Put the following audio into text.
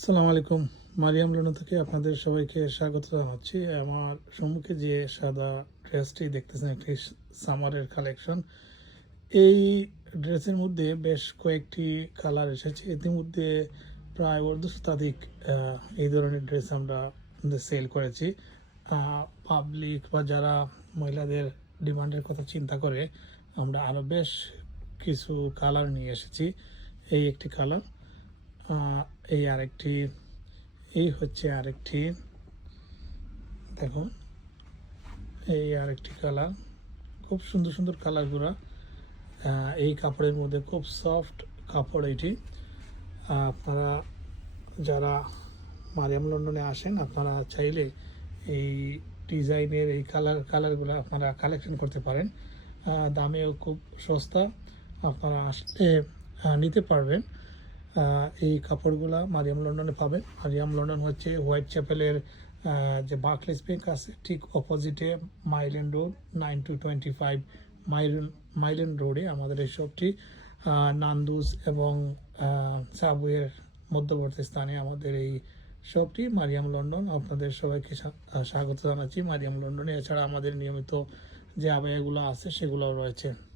আসসালামু আলাইকুম। মারিয়াম লুনা থেকে আপনাদের সবাইকে স্বাগত জানাচ্ছি। আমার সম্মুখে যে সাদা ড্রেসটি দেখতেছেন, একটি সামারের কালেকশন। এই ড্রেসের মধ্যে বেশ কয়েকটি কালার এসেছে। ইতিমধ্যে প্রায় অর্ধ শতাধিক এই ধরনের ড্রেস আমরা সেল করেছি। পাবলিক বা যারা মহিলাদের ডিমান্ডের কথা চিন্তা করে, আমরা আরও বেশ কিছু কালার নিয়ে এসেছি। এই একটি কালার এই আরেকটি, এই হচ্ছে আরেকটি। দেখুন, এই আরেকটি কালার। খুব সুন্দর সুন্দর কালারগুলো এই কাপড়ের মধ্যে খুব সফট কাপড় এটি। আপনারা যারা মারিয়াম লন্ডনে আসেন, আপনারা চাইলে এই ডিজাইনের এই কালার কালারগুলো আপনারা কালেকশন করতে পারেন। দামেও খুব সস্তা। আপনারা আসলে নিতে পারবেন। এই কাপড়গুলা মারিয়াম লন্ডনে পাবেন। মারিয়াম লন্ডন হচ্ছে হোয়াইট চ্যাপেলের যে বার্কলেস ব্যাংক আছে, ঠিক অপোজিটে Mile End road nine two twenty five Mile End রোডে আমাদের এই শপটি নান্দুস এবং সাবওয়ের মধ্যবর্তী স্থানে আমাদের এই শপটি মারিয়াম লন্ডন, আপনাদের সবাইকে স্বা- স্বাগত জানাচ্ছি। মারিয়াম লন্ডনে এছাড়া আমাদের নিয়মিত যে আবায়াগুলো আছে সেগুলোও রয়েছে।